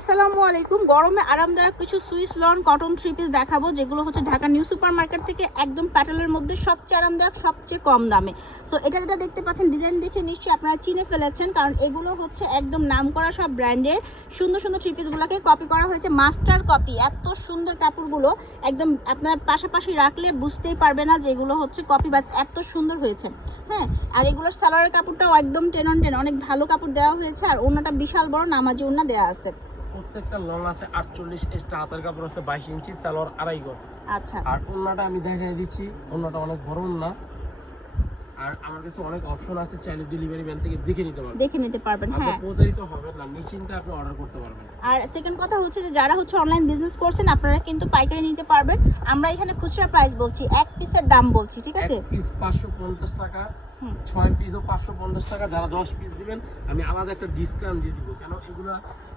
আসসালামু আলাইকুম। গরমে আরামদায়ক কিছু Swiss lawn cotton three piece দেখাবো, যেগুলো হচ্ছে ঢাকা নিউ সুপার মার্কেট থেকে একদম প্যাটেলের মধ্যে সবচেয়ে আরামদায়ক, সবচেয়ে কম দামে। সো এটা যেটা দেখতে পাচ্ছেন ডিজাইন দেখে নিশ্চয়ই আপনারা চিনে ফেলেছেন, কারণ এগুলো হচ্ছে একদম নাম করা সব ব্র্যান্ডের। সুন্দর সুন্দর থ্রি পিসগুলোকে কপি করা হয়েছে মাস্টার কপি এত সুন্দর কাপড়গুলো একদম আপনার পাশাপাশি রাখলে বুঝতেই পারবে না যে এগুলো হচ্ছে কপি বা এত সুন্দর হয়েছে। হ্যাঁ আর এগুলোর সালোয়ারের কাপড়টাও একদম টেন অন টেন অনেক ভালো কাপড় দেওয়া হয়েছে, আর ওনাটা বিশাল বড়, নামাজি ওনা দেওয়া আছে। প্রত্যেকটা লং আছে আটচল্লিশ এক্সট্রা হাতের কাপড় আছে বাইশ ইঞ্চি সালোয়ার আড়াই গজ। আচ্ছা। আর ওন্নাটা আমি দেখাই দিচ্ছি ওন্নাটা অনেক বড় আর আমার কাছে অনেক অপশন আছে চাইলে ডেলিভারি ম্যান থেকে দেখে নিতে পারবেন। দেখে নিতে পারবেন আপনি হ্যাঁ। প্রতারিত হবেন না নিশ্চিন্তে আপনি অর্ডার করতে পারবেন। আর সেকেন্ড কথা হচ্ছে যে যারা হচ্ছে অনলাইন বিজনেস করছেন আপনারা কিন্তু পাইকারি নিতে পারবেন। আমরা এখানে খুচরা প্রাইস বলছি এক পিসের দাম বলছি ঠিক আছে? এক পিস পাঁচশো পঞ্চাশ টাকা হুম। ছয় পিসও পাঁচশো পঞ্চাশ টাকা যারা দশ পিস দিবেন আমি আলাদা একটা ডিসকাউন্ট দিয়ে দিব। কেন? এগুলা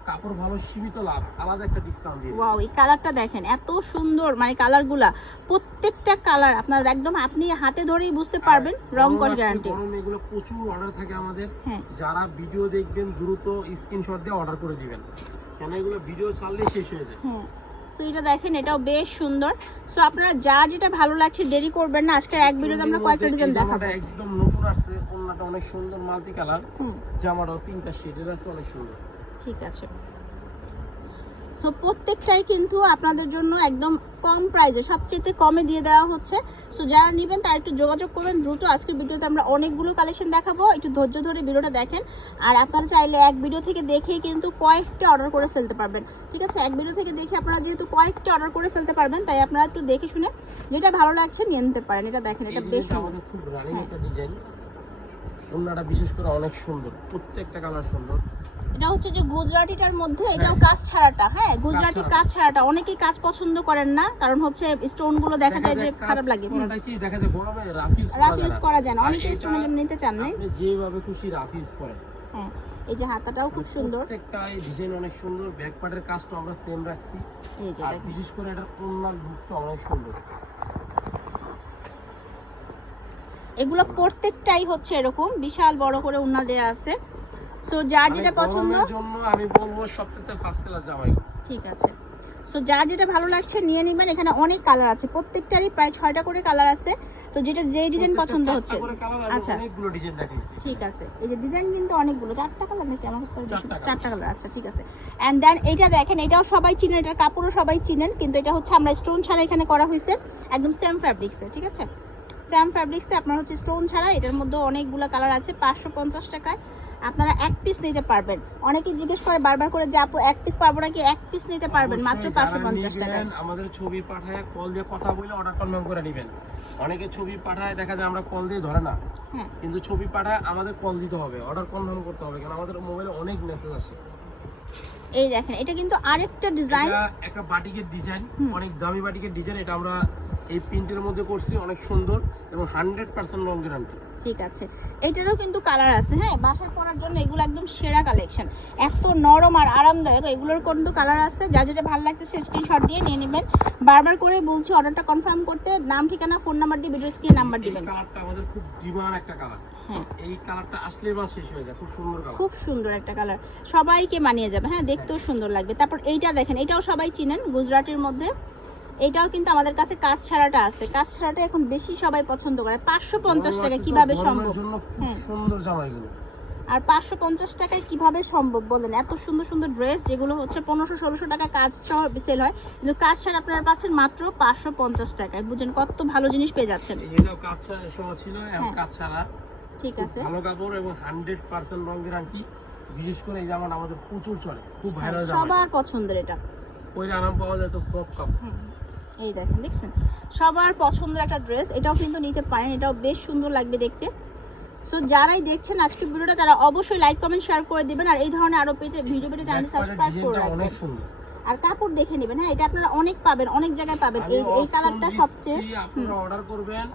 কাপড় ভালো সীমিত লাভ আলাদা একটা ডিসকাউন্ট দিয়ে দিব। ওয়াও এই কালারটা দেখেন এত সুন্দর মানে কালারগুলা প্রত্যেকটা কালার আপনার একদম আপনি হাতে ধরেই বুঝতে পারবেন রং কস গ্যারান্টি গরম এগুলো প্রচুর অর্ডার থাকে আমাদের। হ্যাঁ। যারা ভিডিও দেখবেন দ্রুত স্ক্রিনশট দিয়ে অর্ডার করে দিবেন। কেন? এগুলো ভিডিও চাললেই শেষ হয়ে যায়। হ্যাঁ। সো এটা দেখেন এটাও বেশ সুন্দর। সো আপনারা যা যেটা ভালো লাগছে দেরি করবেন না। আজকের এক ভিডিওতে আমরা কয়েকটা ডিজাইন দেখাবো। একদম নতুন আসছে ওন্নাটা অনেক সুন্দর মাল্টি কালার জামাটাও তিনটা শেডের আছে অনেক সুন্দর। ঠিক আছে। সো প্রত্যেকটাই কিন্তু আপনাদের জন্য একদম কম প্রাইসে সবচেয়ে কমে দিয়ে দেওয়া হচ্ছে। সো যারা নেবেন তারা একটু যোগাযোগ করবেন। দ্রুত আজকের ভিডিওতে আমরা অনেকগুলো কালেকশন দেখাবো। একটু ধৈর্য ধরে ভিডিওটা দেখেন। আর আপনারা চাইলে এক ভিডিও থেকে দেখেই কিন্তু কয়েকটা অর্ডার করে ফেলতে পারবেন। ঠিক আছে? এক ভিডিও থেকে দেখে আপনারা যেহেতু কয়েকটা অর্ডার করে ফেলতে পারবেন তাই আপনারা একটু দেখে শুনে যেটা ভালো লাগছে নিয়ে নিতে পারেন। এটা দেখেন এটা বেশ হ্যাঁ। একটা ডিজাইন বিশেষ করে অনেক সুন্দর। প্রত্যেকটা কালার সুন্দর। এটা হচ্ছে যে গুজরাটিটার মধ্যে এটাও কাজ ছাড়াটা হ্যাঁ গুজরাটি কাজ ছাড়াটা। অনেকেই কাজ পছন্দ করেন না কারণ হচ্ছে স্টোনগুলো দেখা যায় যে খারাপ লাগে। হুম। দেখা যায় গরমে রাফ ইউজ করা যায় না। অনেকে এটা স্টোনের জন্য নিতে চান আপনি যেভাবে খুশি রাফ ইউজ করেন। হ্যাঁ এই যে হাতাটাও খুব সুন্দর। ডিজাইন অনেক সুন্দর ব্যাক পার্টের কাজটা আমরা সেম রাখছি। এই যে আর বিশেষ করে এটার লুকটা অনেক সুন্দর। এগুলো প্রত্যেকটাই হচ্ছে এরকম বিশাল বড় করে উন্না দেয়া আছে। সো যার যেটা পছন্দ জন্য আমি বলব সবথেকে ফার্স্ট ক্লাস জামাই। ঠিক আছে। সো যার যেটা ভালো লাগছে নিয়ে নেবেন। এখানে অনেক কালার আছে। প্রত্যেকটারই প্রায় ছয়টা করে কালার আছে। তো যেটা যেই ডিজাইন পছন্দ হচ্ছে আচ্ছা। অনেকগুলো ডিজাইন দেখাইছি। ঠিক আছে। এই যে ডিজাইন কিন্তু অনেকগুলো। চারটা কালার নাকি? আমার কাছে চারটা কালার আচ্ছা ঠিক আছে। এন্ড দেন এইটা দেখেন এটাও সবাই চিনেন এটার কাপড়ও সবাই চিনেন কিন্তু এটা হচ্ছে আমরা স্টোন ছাড়া এখানে করা হয়েছে একদম সেম ফ্যাব্রিক্সে ঠিক আছে? সেম ফ্যাব্রিক্সে আপনার হচ্ছে স্টোন ছাড়া এটার মধ্যে অনেকগুলো কালার আছে পাঁচশো পঞ্চাশ টাকায়। আপনারা এক পিস নিতে পারবেন। অনেকে জিজ্ঞেস করে বারবার করে যে আপু এক পিস পারব নাকি? এক পিস নিতে পারবেন মাত্র পাঁচশো পঞ্চাশ টাকায়। আমাদের ছবি পাঠায় কল দিয়ে কথা বলে অর্ডার কনফার্ম করে নেবেন। অনেকে ছবি পাঠায় দেখা যায় আমরা কল দিয়ে ধরে না। হ্যাঁ। কিন্তু ছবি পাঠায় আমাদের কল দিতে হবে অর্ডার কনফার্ম করতে হবে কারণ আমাদের মোবাইলে অনেক মেসেজ আসে। এই দেখেন এটা কিন্তু আরেকটা ডিজাইন এটা একটা বাটিকের ডিজাইন অনেক দামি বাটিকের ডিজাইন এটা আমরা এই প্রিন্টের মধ্যে করছি অনেক সুন্দর এবং হান্ড্রেড পার্সেন্ট লং গ্যারান্টি ঠিক আছে। এটারও কিন্তু কালার আছে হ্যাঁ? বাসায় পরার জন্য এগুলো একদম সেরা কালেকশন এত নরম আর আরামদায়ক এগুলোর কিন্তু কালার আছে। যা যেটা ভালো লাগছে লাগতেছে স্ক্রিনশট দিয়ে নিয়ে নেবেন। বারবার করে বলছি অর্ডারটা কনফার্ম করতে নাম ঠিকানা ফোন নাম্বার দিয়ে ভিডিও স্ক্রিনে নাম্বার দিবেন। কালারটা আমাদের খুব ডিমান্ড একটা কালার হ্যাঁ। এই কালারটা আসলে এবার শেষ হয়ে যায় খুব সুন্দর কালার খুব সুন্দর একটা কালার সবাইকে মানিয়ে যাবে হ্যাঁ? দেখতেও সুন্দর লাগবে। তারপর এইটা দেখেন এটাও সবাই চিনেন গুজরাটের মধ্যে। এটাও কিন্তু আমাদের কাছে কাজ ছাড়াটা আছে। কাজ ছাড়াটা এখন বেশি সবাই পছন্দ করে। পাঁচশো পঞ্চাশ টাকা কীভাবে সম্ভব? হ্যাঁ। সুন্দর জামা এগুলো আর পাঁচশো পঞ্চাশ টাকায় কীভাবে সম্ভব বলেন? এত সুন্দর সুন্দর ড্রেস যেগুলো হচ্ছে পনেরোশো ষোলোশো টাকা কাজ সহ সেল হয় কিন্তু কাজ ছাড়া আপনারা পাচ্ছেন মাত্র পাঁচশো পঞ্চাশ টাকায়। বুঝেন কত ভালো জিনিস পেয়ে যাচ্ছেন। কাজ ছাড়া ছিল হ্যাঁ। কাজ ছাড়া ঠিক আছে। ভালো কাপড় এবং হান্ড্রেড পার্সেন্ট রং গ্যারান্টি বিশেষ করে এই জামাটা আমাদের প্রচুর চলে। খুব ভাইরাল সবার পছন্দের এটা। ওই আরাম পাওয়া যায় তো সব কাপড়। এই দেখেন দেখছেন? সবার পছন্দের একটা ড্রেস এটাও কিন্তু নিতে পারেন এটাও বেশ সুন্দর লাগবে দেখতে। সো যারাই দেখছেন আজকের ভিডিওটা তারা অবশ্যই লাইক কমেন্ট শেয়ার করে দিবেন আর এই ধরনের আরও পেতে ভিডিও পেতে চ্যানেল সাবস্ক্রাইব করে রাখবেন। আর কাপড় দেখে নেবেন হ্যাঁ এটা আপনারা অনেক পাবেন অনেক জায়গায় পাবেন। এই এই কালারটা সবচেয়ে আপনারা অর্ডার করবেন।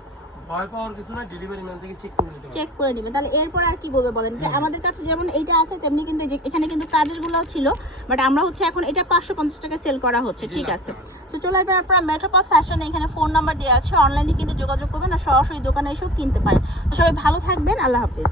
ভয় পাওয়ার কিছু না ডেলিভারি ম্যান থেকে চেক করে নিতে চেক করে নেবেন তাহলে এরপর আর কি বলব বলেন? যে। আমাদের কাছে যেমন এইটা আছে তেমনি কিন্তু এখানে কিন্তু কাজেরগুলো ছিল বাট আমরা হচ্ছে এখন এটা পাঁচশো পঞ্চাশ টাকা সেল করা হচ্ছে ঠিক আছে? তো চলে এবার আপনারা মেট্রোপাস ফ্যাশনে এখানে ফোন নাম্বার দেওয়া আছে অনলাইনে কিন্তু যোগাযোগ করবেন আর সরাসরি দোকানে এসেও কিনতে পারেন। তো সবাই ভালো থাকবেন আল্লাহ হাফিজ।